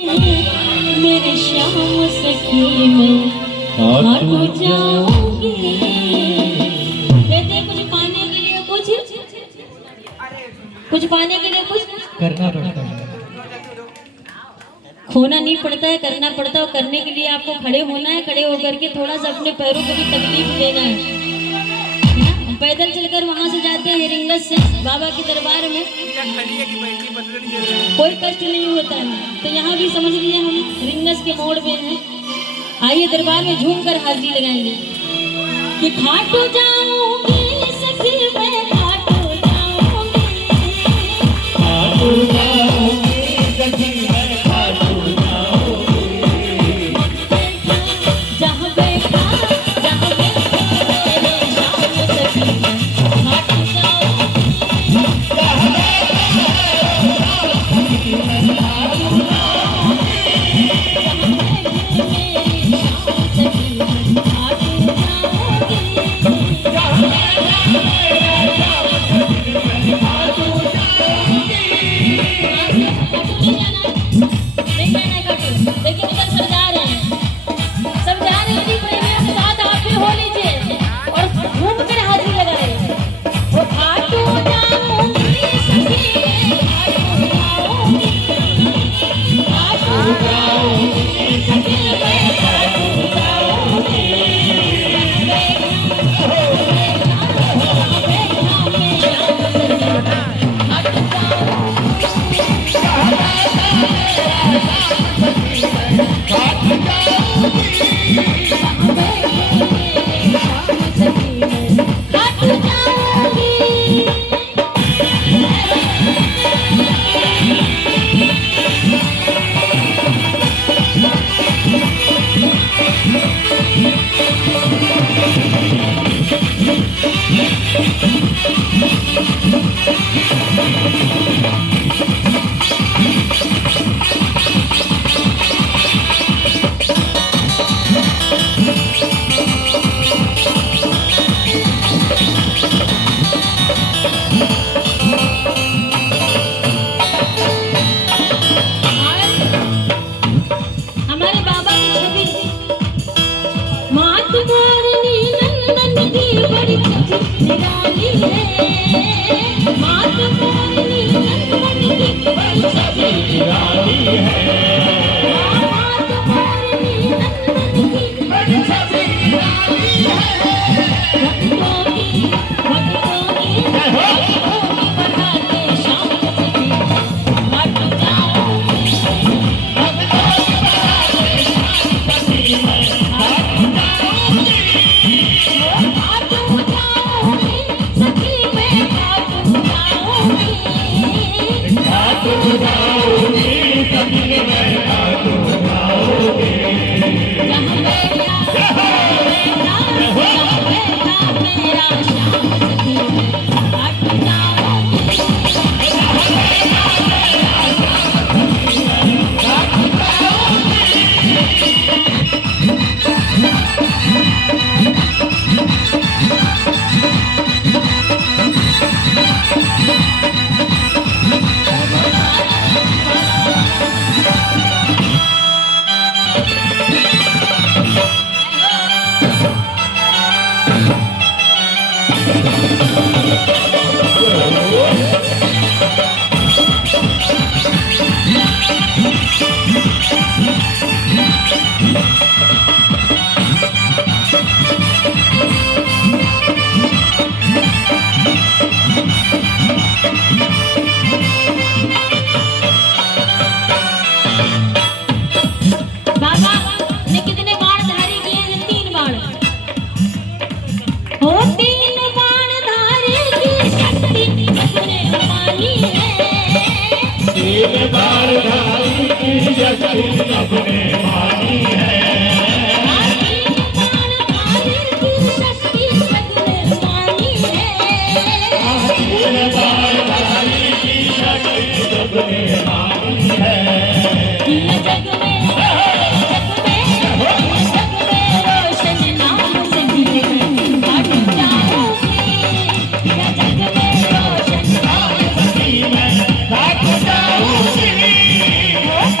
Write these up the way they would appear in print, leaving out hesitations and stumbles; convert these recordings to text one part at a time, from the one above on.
मेरे श्याम सखी मैं खाटू जाऊंगी। कहते कुछ पाने के लिए कुछ पाने के लिए कुछ करना पड़ता है। खोना नहीं पड़ता है, करना पड़ता है। और करने के लिए आपको खड़े होना है, खड़े होकर के थोड़ा सा अपने पैरों को भी तकलीफ देना है ना। पैदल चलकर वहां से जाते हैं रिंगस से बाबा के दरबार में, कोई कष्ट नहीं होता है। तो यहाँ भी समझ लीजिए हम रिंगस के मोड़ पे हैं। आइए दरबार में झूम कर हाजिरी लगाएंगे कि खाटू जाऊंगी सखी मैं, खाटू जाऊंगी, खाटू जाऊंगी सखी मैं, खाटू जाऊंगी। जहाँ बैठा मेरे श्याम सखी मैं, खाटू जाऊंगी। देखिए उधर सब जा रहे हैं, सब जा रहे हैं। मेरे साथ आप भी हो लीजिए और घूम कर हाजिरी लगा रहे हैं। वो खाटू जाऊंगी सखी मैं, खाटू जाऊंगी, खाटू जाऊंगी सखी मैं, खाटू जाऊंगी। हमारे बाबा की छवि मात मारनी नंदन की बड़ी छवि निराली है। मात मारनी नंदन की बड़ी छवि निराली है। मात मारनी नंदन की बड़ी छवि निराली है। भक्तों की बढ़ाते श्याम सखी खाटू जाऊंगी।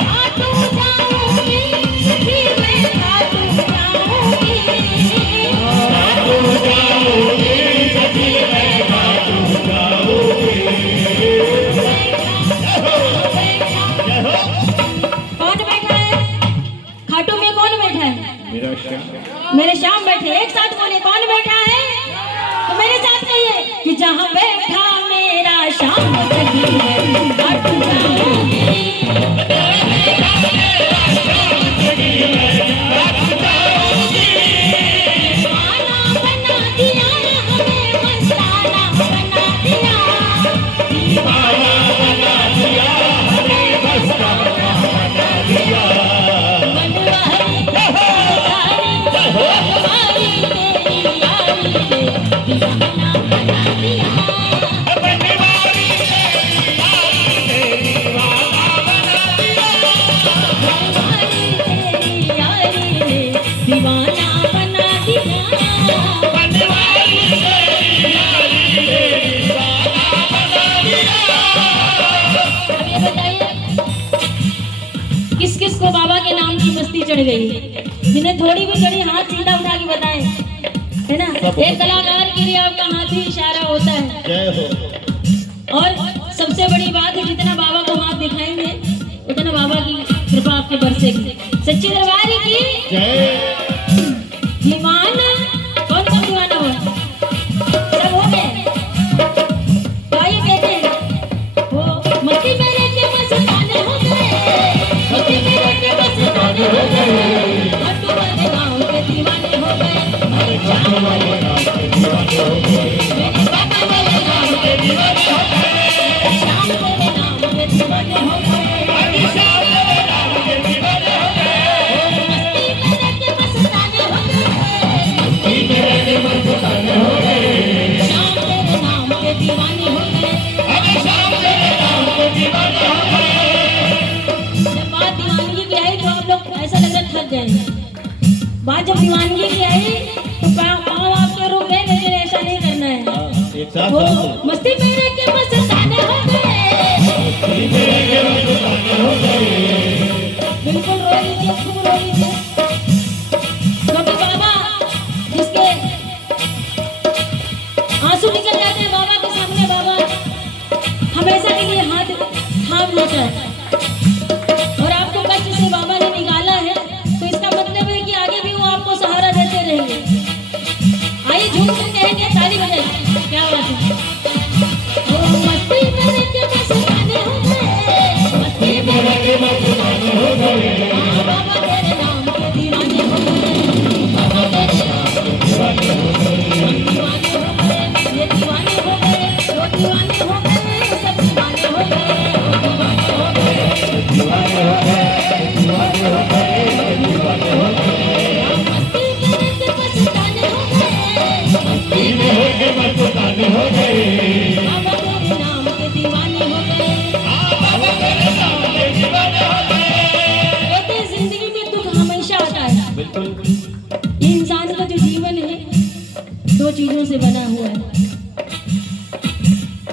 खाटू जहाँ बैठा मेरा श्याम सखी मैं खाटू जाऊंगी। किस किस को बाबा के नाम की मस्ती चढ़ गई? जिन्हें थोड़ी भी चढ़ी हाथ सीधा उठा के बताएं, है ना। एक कलाकार के लिए आपका हाथ ही इशारा होता है। जय हो। और सबसे बड़ी बात है, जितना बाबा को हाथ दिखाएंगे उतना बाबा की कृपा आपके बरसेगी। सच्ची दरबार की जय। दीवाना कौन कौन दीवाना हो? सब हो गए। तो आइए कहते हैं, वो मस्ती मेरे के मस्ताने हो गए, मस्ती मेरे के मस्ताने हो गए, हट्टू वाले गाँव के दीवाने हो गए, मेरे श्याम वाले गाँव के दीवाने हो गए, मेरे बाबा वाले गाँव के दीवाने हो गए, श्याम वाले गाँव के दीवाने हो गए, श्याम वाले गाँव के दीवाने हो गए, मस्ती मेरे के मस्ताने हो गए, मस्ती मेरे के मस्ताने हो गए, श्याम तेरे नाम के दीवाने हो गए, श्याम तेरे नाम के दीवाने हो गए। जब बात दीवानगी की आई तो आप लोग ऐसा लग रहा थक गए। बात जब दीवानगी की आई तो पाँव आपके रुक गए, लेकिन ऐसा नहीं करना है। एक साथ वो साथ मस्ती मेरे के मस्ताने हो गए, मेरे के मस्ताने हो गए। बिल्कुल रो लीजिए, खूब रो लीजिए, क्योंकि बाबा जिसके आंसू निकल जाते हैं बाबा के सामने, बाबा हमेशा के लिए हाथ थाम लेता है। और आपको कष्ट से बाबा ने निकाला है तो इसका मतलब है कि आगे भी वो आपको सहारा देते रहेंगे। आइए झूम कर कहेंगे, ताली बजाइए, क्या बात है। ओ मस्ती मेरे के मस्ताने हो गए, मस्ती मेरे के मस्ताने हो गए, बाबा तेरे नाम के दीवाने हो गए, बाबा तेरे नाम के दीवाने हो गए, हम दीवाने हो गए, ये दीवाने हो गए, वो दीवाने हो गए, सब दीवाने हो गए, वो दीवाने हो गए, दीवाने हो गए, दीवाने हो गए, दीवाने हो गए। मस्ती मेरे के मस्ताने हो गए, मस्ती मेरे के मस्ताने हो गए, बाबा तेरे नाम के दीवाने हो गए। बाबा तेरे नाम के दीवाने हो गए। कहते हैं जिंदगी में दुख हमेशा आता है। बिल्कुल। ये इंसान का जो जीवन है दो चीजों से बना हुआ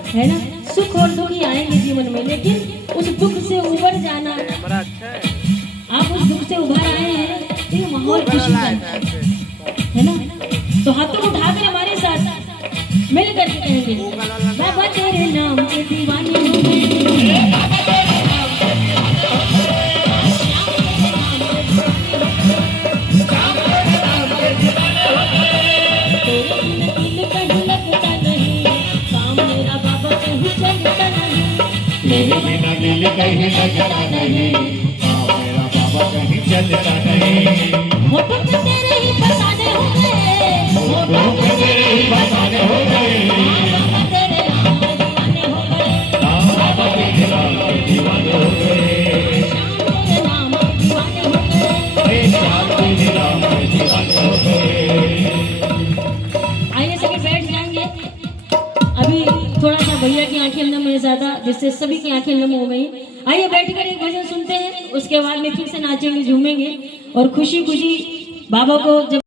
है ना। सुख और दुख ही आएंगे जीवन में, लेकिन उस दुख से उबर जाना, आप उस दुख से उभर आए हैं तो ये माहौल खुशी का है ना। तो हाथों उठाकर हमारे साथ मिल करके कहेंगे, बाबा तेरे नाम के दीवाने हो गए, बाबा तेरे नाम के दीवाने हो गए, श्याम तेरे नाम के दीवाने हो गए, श्याम तेरे नाम के दीवाने हो गए। तेरे बिना दिल कहीं लगता नहीं, काम मेरा बाबा कहीं चलता नहीं, तेरे बिना दिल कहीं लगता नहीं, मेरा बाबा कहीं चलता नहीं। होठों पे तेरे ही फसाने हो गए, होठों पे तेरे ही फसाने हो गए, बाबा तेरे नाम के दीवाने हो गए, बाबा तेरे नाम के दीवाने हो गए, श्याम तेरे नाम के दीवाने हो गए। श्याम तेरे नाम के दीवाने हो गए। आइए सभी बैठ जाएंगे। अभी थोड़ा सा भैया की आंखें नम है ज्यादा, जिससे सभी की आंखें नम हो गई। आइए बैठकर एक भजन सुनते हैं, उसके बाद में फिर से नाचेंगे, झूमेंगे और खुशी खुशी बाबा को जब